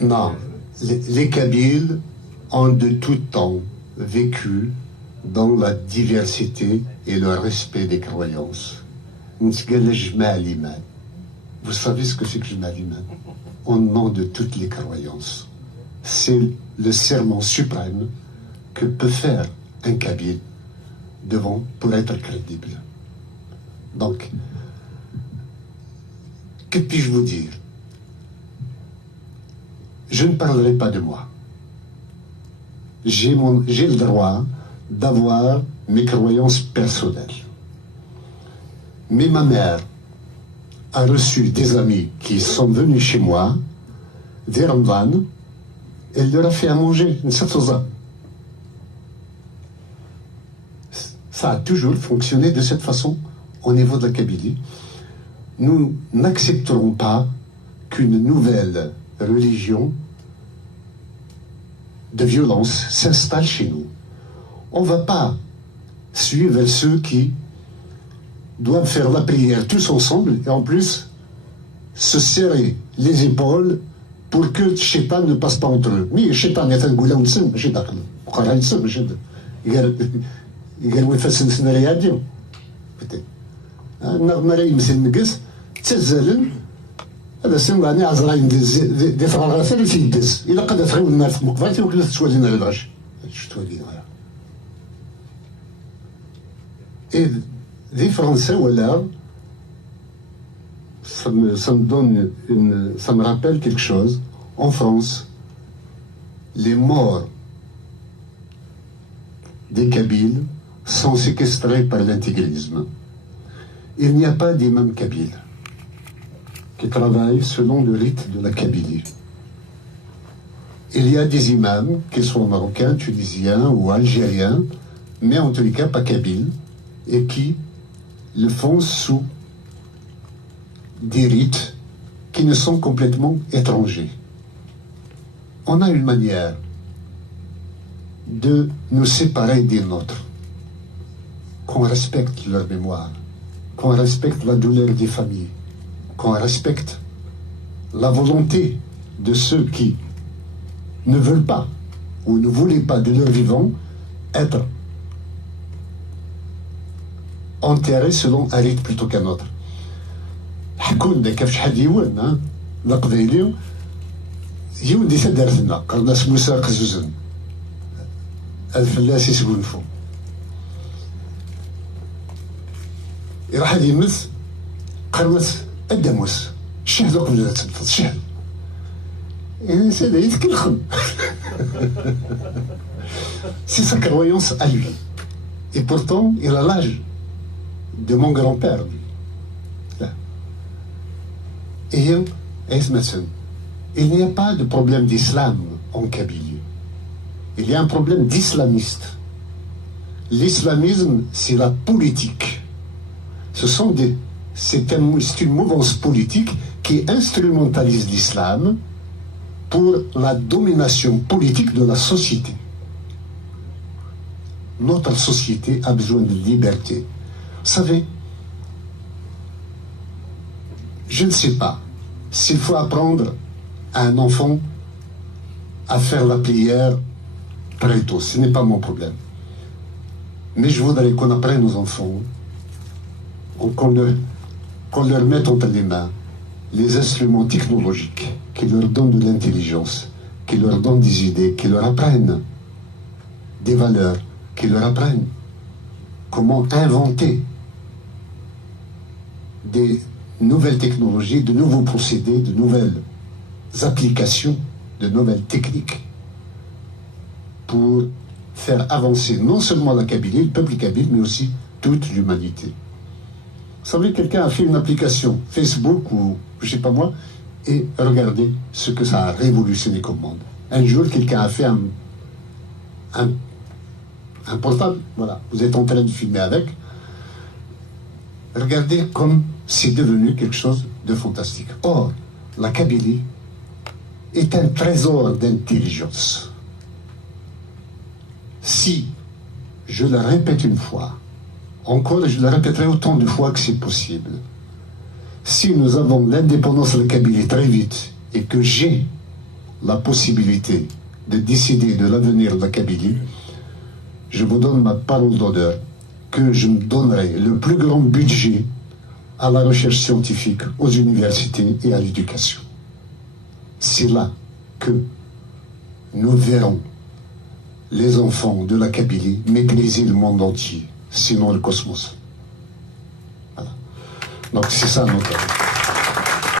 Non, les Kabyles ont de tout temps vécu dans la diversité et le respect des croyances. Vous savez ce que c'est que Jma l'Iman? Au nom de toutes les croyances. C'est le serment suprême que peut faire un Kabyle devant pour être crédible. Donc, que puis-je vous dire? Je ne parlerai pas de moi. J'ai le droit d'avoir mes croyances personnelles. Mais ma mère a reçu des amis qui sont venus chez moi vers Ramadan. Elle leur a fait à manger une satouza. Ça a toujours fonctionné de cette façon au niveau de la Kabylie. Nous n'accepterons pas qu'une nouvelle religion de violence s'installe chez nous. On ne va pas suivre ceux qui doivent faire la prière tous ensemble et en plus se serrer les épaules pour que le Shaitan ne passe pas entre eux. Mais le Shaitan est un goulam de sem, je d'accord. Qara de sem, je il y a ويفسن سنريات ديالو peut-être النغمه لا يمثل نقص تزالن هذا سن يعني عزراين دي فرغات اللي تيدز الا قدرت تغيب الناس في مقفاتي وكلا تشوالينا على الغش تشوالينا et des Français voilà ça me rappelle quelque chose. En France, les morts des Kabyles sont séquestrés par l'intégrisme. Il n'y a pas d'imam kabyle qui travaillent selon le rite de la Kabylie. Il y a des imams, qu'ils soient marocains, tunisiens ou algériens, mais en tous les cas pas kabyles, et qui le font sous des rites qui ne sont complètement étrangers. On a une manière de nous séparer des nôtres, qu'on respecte leur mémoire, qu'on respecte la douleur des familles, qu'on respecte la volonté de ceux qui ne veulent pas ou ne voulaient pas de leur vivant être enterrés selon un rite plutôt qu'un autre. حكون كيف شحال ديوان القبايلي يون دي دارتنا قالنا موسى قزوزن الفلاس يسقونفو راح هذه يمث قالت الدموس شهدوا قبل لا تنفض شهد سيدا يتكلخن c'est sa croyance à lui et pourtant il a l'âge de mon grand-père. Et il n'y a pas de problème d'islam en Kabylie. Il y a un problème d'islamiste. L'islamisme, c'est la politique. C'est une mouvance politique qui instrumentalise l'islam pour la domination politique de la société. Notre société a besoin de liberté. Vous savez, je ne sais pas s'il faut apprendre à un enfant à faire la prière très tôt. Ce n'est pas mon problème. Mais je voudrais qu'on apprenne aux enfants, qu'on leur mette entre les mains les instruments technologiques qui leur donnent de l'intelligence, qui leur donnent des idées, qui leur apprennent des valeurs, qui leur apprennent comment inventer des nouvelles technologies, de nouveaux procédés, de nouvelles applications, de nouvelles techniques pour faire avancer non seulement la Kabylie, le peuple kabyle, mais aussi toute l'humanité. Vous savez, quelqu'un a fait une application Facebook ou je sais pas moi, et regardez ce que ça a révolutionné comme monde. Un jour, quelqu'un a fait un portable, voilà, vous êtes en train de filmer avec. Regardez comme c'est devenu quelque chose de fantastique. Or, la Kabylie est un trésor d'intelligence. Si, je le répète une fois, encore et je le répéterai autant de fois que c'est possible, si nous avons l'indépendance de la Kabylie très vite et que j'ai la possibilité de décider de l'avenir de la Kabylie, je vous donne ma parole d'honneur que je me donnerai le plus grand budget à la recherche scientifique, aux universités et à l'éducation. C'est là que nous verrons les enfants de la Kabylie maîtriser le monde entier, sinon le cosmos. Voilà. Donc c'est ça notre...